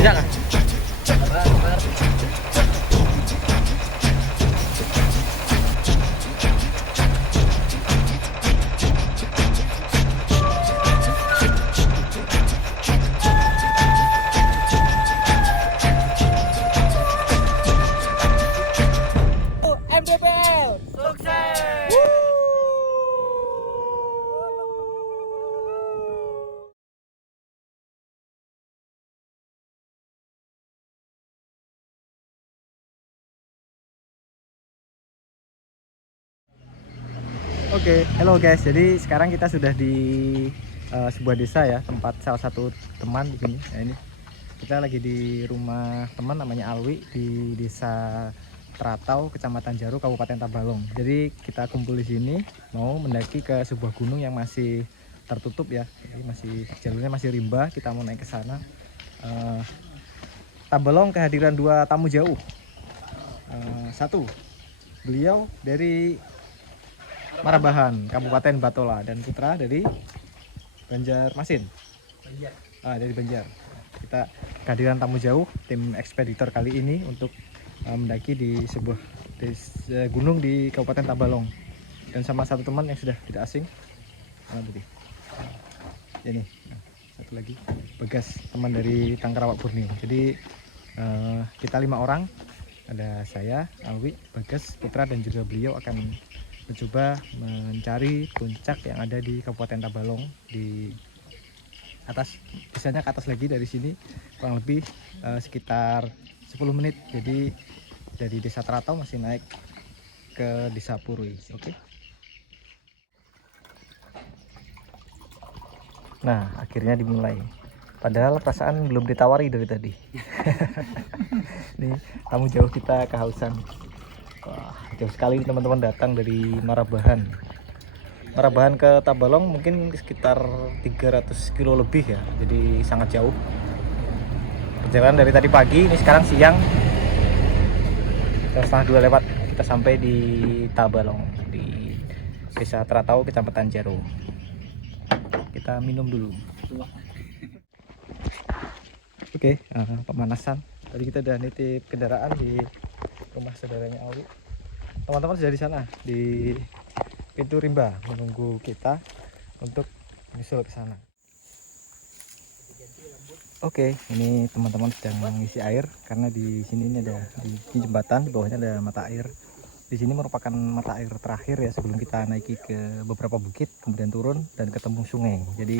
Tidak kan? MDPL Sukses! Oke, hello guys. Jadi sekarang kita sudah di sebuah desa ya, tempat salah satu teman di sini. Nah, ini kita lagi di rumah teman namanya Alwi di Desa Tratau, Kecamatan Jaru, Kabupaten Tabalong. Jadi kita kumpul di sini mau mendaki ke sebuah gunung yang masih tertutup ya. Jadi masih jalurnya masih rimba. Kita mau naik ke sana. Tabalong kehadiran dua tamu jauh. Satu, beliau dari Marabahan, Kabupaten Batola, dan Putra dari Banjarmasin. Dari Banjar. Kita kehadiran tamu jauh, tim ekspeditor kali ini untuk mendaki di sebuah gunung di Kabupaten Tabalong, dan sama satu teman yang sudah tidak asing. Tadi ini satu lagi Bagas, teman dari Tangkarawak Borneo. Jadi kita 5 orang, ada saya, Alwi, Bagas, Putra, dan juga beliau akan mencoba mencari puncak yang ada di Kabupaten Tabalong di atas. Biasanya ke atas lagi dari sini kurang lebih sekitar 10 menit. Jadi dari Desa Tratau masih naik ke Desa Purui. Oke. Nah, akhirnya dimulai. Padahal perasaan belum ditawari dari tadi. Nih, tamu jauh kita kehausan. Wah, jauh sekali teman-teman datang dari Marabahan. Marabahan ke Tabalong mungkin sekitar 300 kilo lebih ya. Jadi sangat jauh. Perjalanan dari tadi pagi, ini sekarang siang. Jam 1:30 lewat kita sampai di Tabalong, di Desa Tratau, Kecamatan Jaru. Kita minum dulu. Oke, pemanasan. Tadi kita udah nitip kendaraan di rumah saudaranya Alwi. Teman-teman sudah di sana di pintu rimba menunggu kita untuk menyusul ke sana. Oke, ini teman-teman sedang mengisi air karena di sini ini ada di jembatan, di bawahnya ada mata air. Di sini merupakan mata air terakhir ya sebelum kita naiki ke beberapa bukit, kemudian turun dan ketemu sungai. Jadi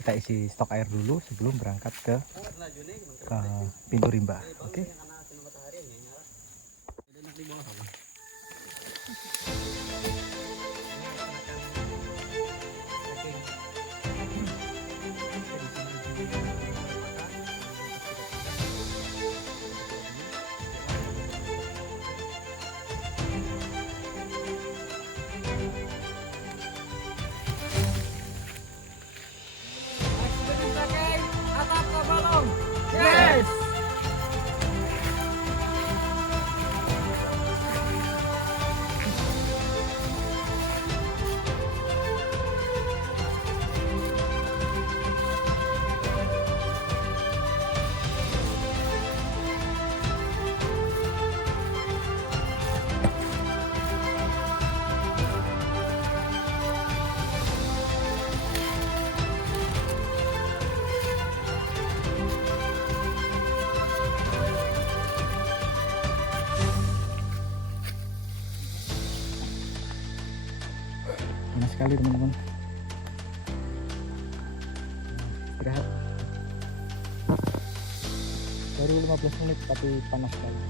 kita isi stok air dulu sebelum berangkat ke pintu rimba. Oke. Atap Tabalong. Yes. Panas sekali teman-teman. Istirahat. Baru 15 menit tapi panas sekali.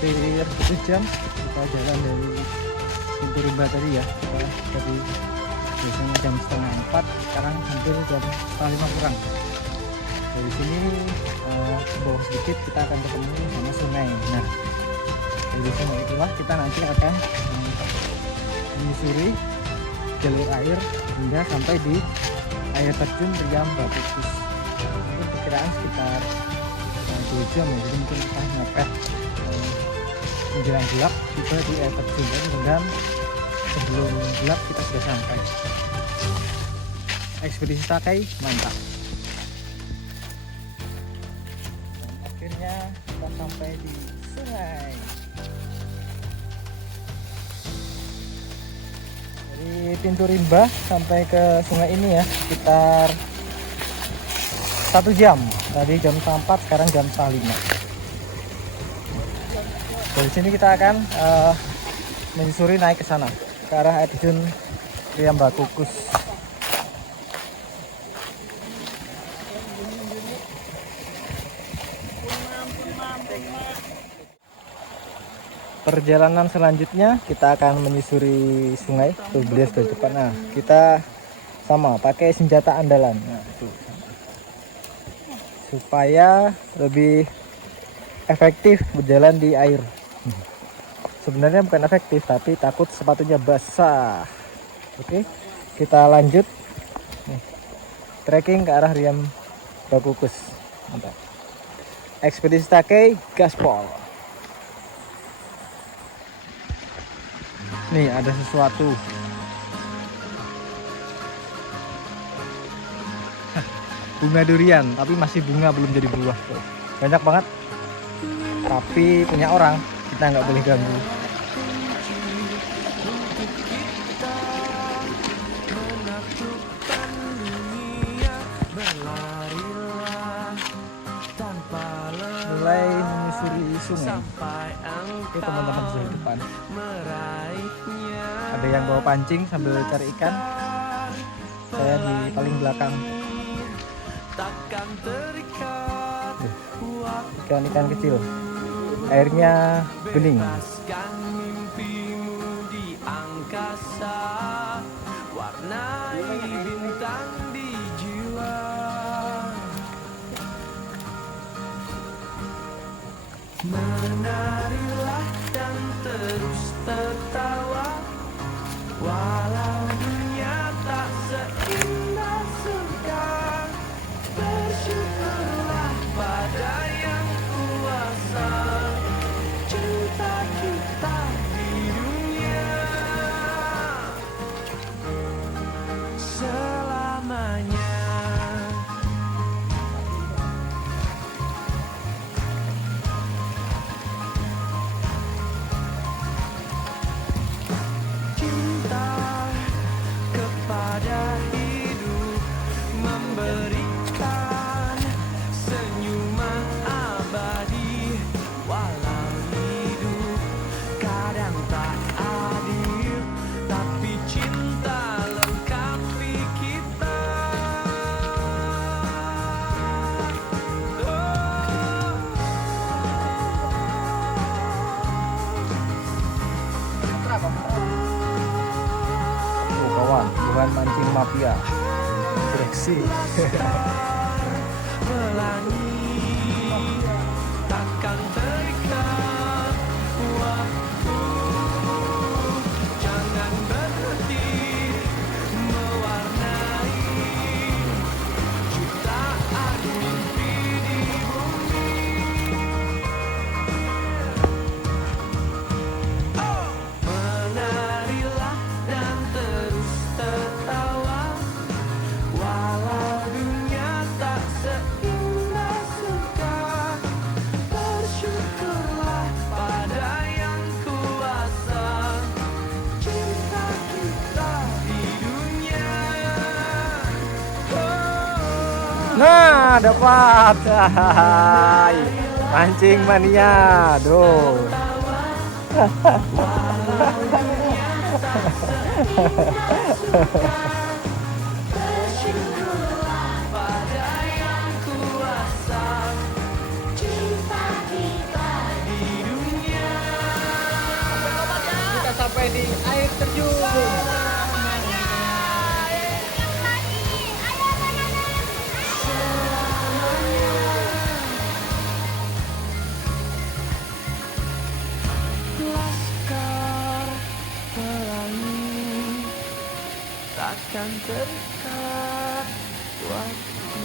hampir 1 jam kita jalan dari pintu rimba tadi ya. Dari biasanya jam 3:30, sekarang hampir jam 4:30 kurang. Dari sini ke bawah sedikit kita akan ketemu sama sungai. Nah, dari sungai itulah kita nanti akan menyusuri jalur air hingga sampai di air terjun Riam Batukus. Mungkin perkiraan sekitar 2 jam ya, jadi mungkin kita mepet menjelang gelap tiba di air terjun, dan mudah-mudahan sebelum gelap kita sudah sampai. Ekspedisi Takai mantap. Dan akhirnya kita sampai di sungai. Dari pintu rimba sampai ke sungai ini ya sekitar 1 jam. Tadi jam 4, sekarang jam 5. Dari sini kita akan menyusuri naik ke sana ke arah air terjun Riam Batukus. Perjalanan selanjutnya kita akan menyusuri sungai. Tuh beliau sudah depan. Nah, kita sama pakai senjata andalan. Nah, itu supaya lebih efektif berjalan di air. Sebenarnya bukan efektif, tapi takut sepatunya basah. Oke, kita lanjut nih, trekking ke arah Riam Batukus. Mantap. Ekspedisi Takai gaspol. Nih ada sesuatu. Bunga durian, tapi masih bunga, belum jadi buah. Tuh, banyak banget. Tapi punya orang, kita nggak boleh ganggu. Mulai menyusuri sungai. Itu teman-teman di depan. Ada yang bawa pancing sambil cari ikan. Saya di paling belakang. Ikan-ikan kecil. Airnya bening. Menarilah dan terus tertawa, walau dunia tak seindah surga. Bersyukurlah pada yang kuasa, cinta kita di dunia selamanya. Bukan mancing mafia, direksi. Takkan terikat waktu, jangan berhenti mewarnai jutaan mimpi di bumi. Menarilah dan terus tertawa, walau dunia tak seindah surga. Bersyukurlah pada yang kuasa, cinta kita di dunia. Nah, dapat. Hai, mancing mania. Duh. Bersyukurlah pada yang kuasa, cinta kita di dunia. Kan terikat waktu.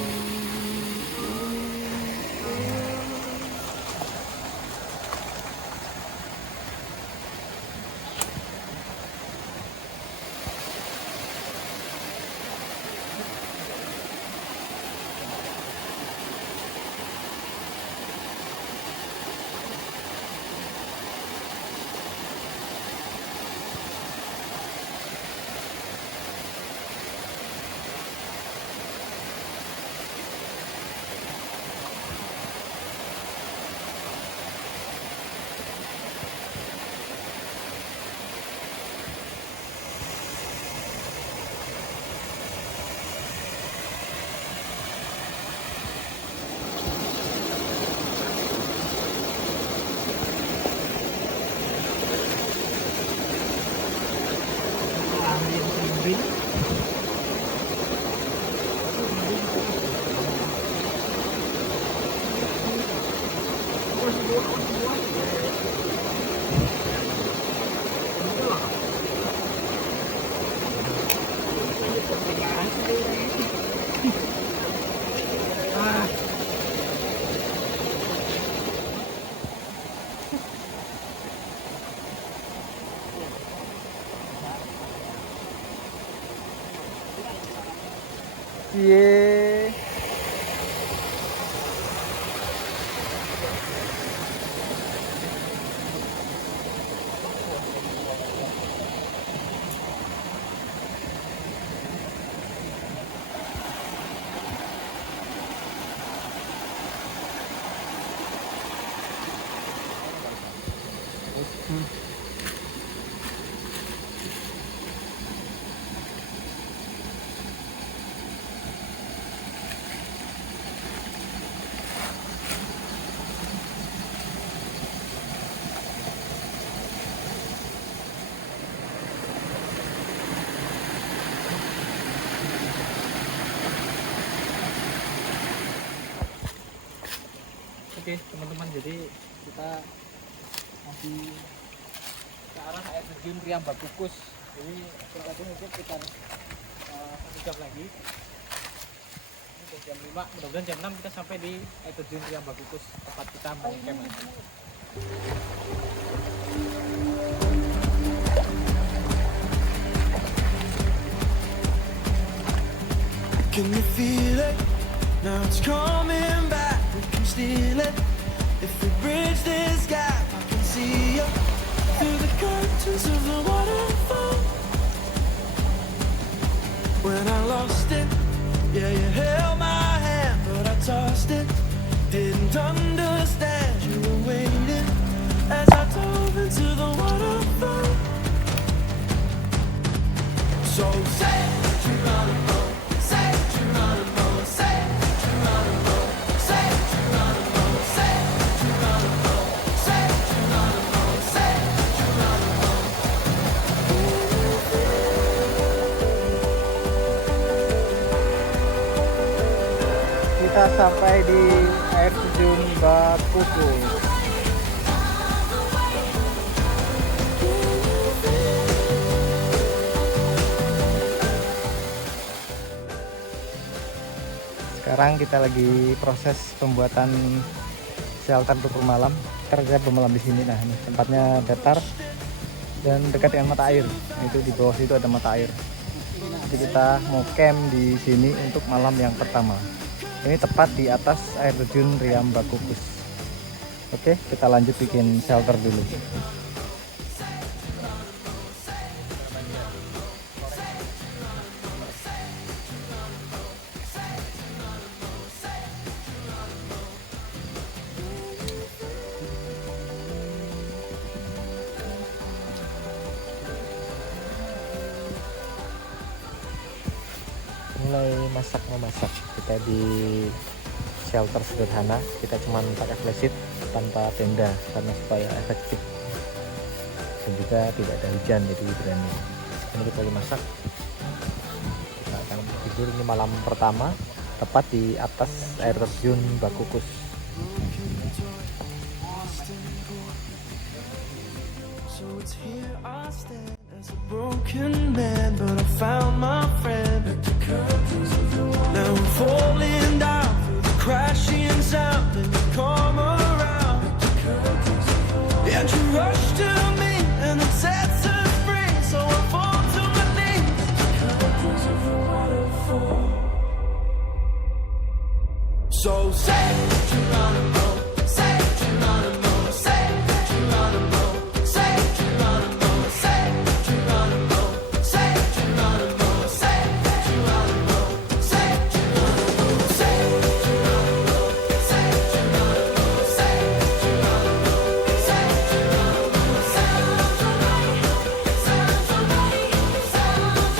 Cie. Oke teman-teman, jadi kita masih ke arah air terjun Riam Bakukus. Jadi kurang lebih mungkin sekitar 1 jam lagi. Ini udah jam 5, mudah-mudahan jam 6 kita sampai di air terjun Riam Bakukus, tempat kita mau camp nanti. Can you feel it? Now it's coming back. We can steal it. If we bridge this gap, I can see you through the curtains of the waterfall. When I lost it, yeah, you held my hand, but I tossed it. Didn't understand you were waiting as I dove into the waterfall. So say Geronimo, say Geronimo, say Geronimo, say Geronimo, say Geronimo, say Geronimo, say Geronimo. Kita sampai di air terjun Bakukus. Sekarang kita lagi proses pembuatan shelter untuk bermalam. Kita bermalam di sini. Nah, ini tempatnya datar dan dekat dengan mata air. Itu di bawah situ ada mata air. Jadi kita mau camp di sini untuk malam yang pertama. Ini tepat di atas air terjun Riam Bakukus. Oke, kita lanjut bikin shelter dulu. Mulai memasak kita di shelter sederhana, kita cuma pakai flashlight tanpa tenda karena supaya efektif dan juga tidak ada hujan, jadi berani. Ini kita lagi masak, kita akan tidur. Ini malam pertama tepat di atas air terjun Bakukus. So it's here I stand as a broken man, but I found my friend. So say Geronimo, say Geronimo, say Geronimo, say Geronimo, say Geronimo, say Geronimo, say Geronimo, say Geronimo, say Geronimo, say Geronimo, say Geronimo, say Geronimo. Sounds alright, sounds alright, sounds alright.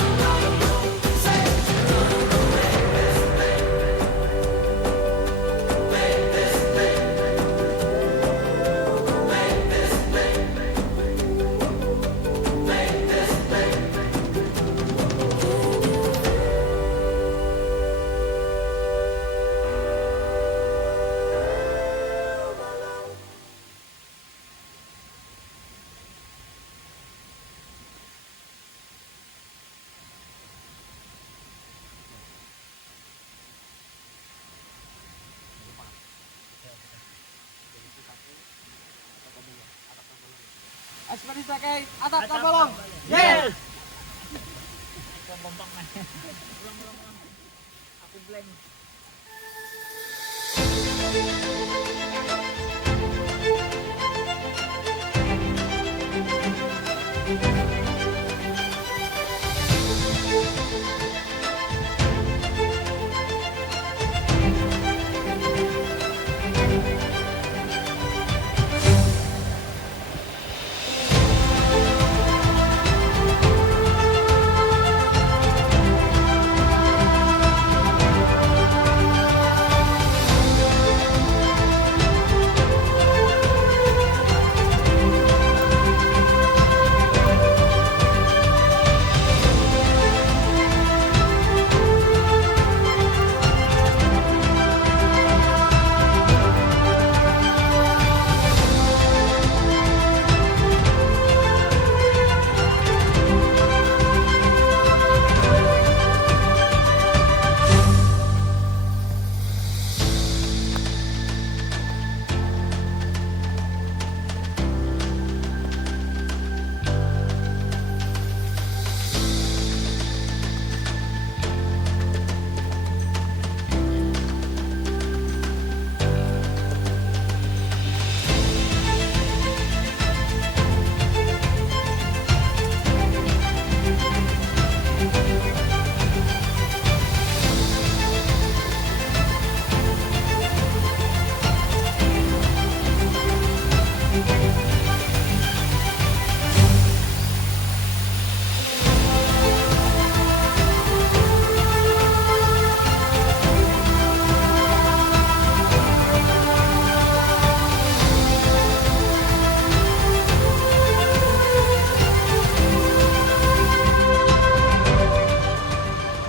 Say Ekspedisi kayak atap tapolong. Yes. Aku blank.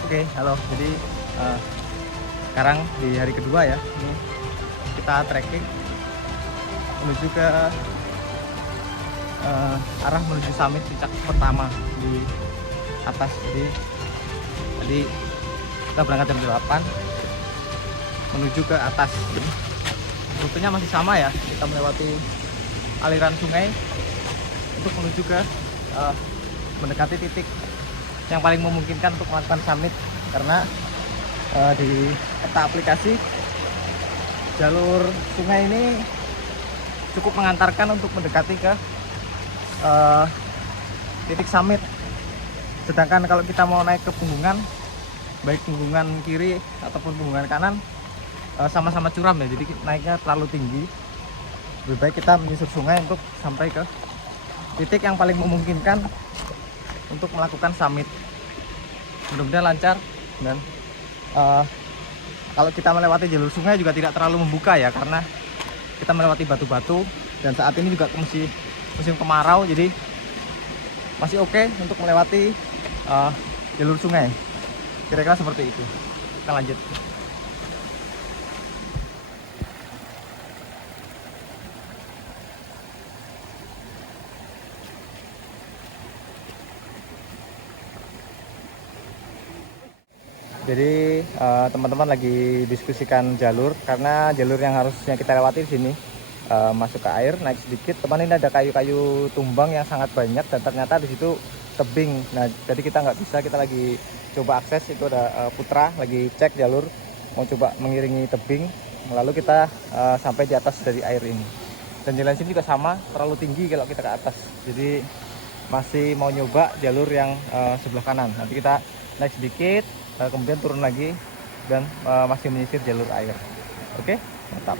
Oke, halo. Jadi sekarang di hari kedua ya, ini kita trekking menuju ke arah menuju summit puncak pertama di atas. Jadi tadi kita berangkat jam 8 menuju ke atas. Jadi, rutenya masih sama ya, kita melewati aliran sungai untuk menuju ke mendekati titik yang paling memungkinkan untuk melakukan summit, karena di peta aplikasi jalur sungai ini cukup mengantarkan untuk mendekati ke titik summit. Sedangkan kalau kita mau naik ke punggungan, baik punggungan kiri ataupun punggungan kanan, sama-sama curam ya, jadi naiknya terlalu tinggi. Lebih baik kita menyusur sungai untuk sampai ke titik yang paling memungkinkan untuk melakukan summit. Mudah-mudahan lancar, dan kalau kita melewati jalur sungai juga tidak terlalu membuka ya, karena kita melewati batu-batu, dan saat ini juga musim kemarau, jadi masih oke untuk melewati jalur sungai. Kira-kira seperti itu. Kita lanjut. Jadi teman-teman lagi diskusikan jalur, karena jalur yang harusnya kita lewati di sini masuk ke air, naik sedikit. Teman, ini ada kayu-kayu tumbang yang sangat banyak, dan ternyata di situ tebing. Nah, jadi kita nggak bisa, kita lagi coba akses. Itu ada Putra lagi cek jalur, mau coba mengiringi tebing. lalu kita sampai di atas dari air ini. Dan jalan sini juga sama, terlalu tinggi kalau kita ke atas. Jadi masih mau nyoba jalur yang sebelah kanan. Nanti kita naik sedikit, kemudian turun lagi dan masih menyisir jalur air. Oke, mantap.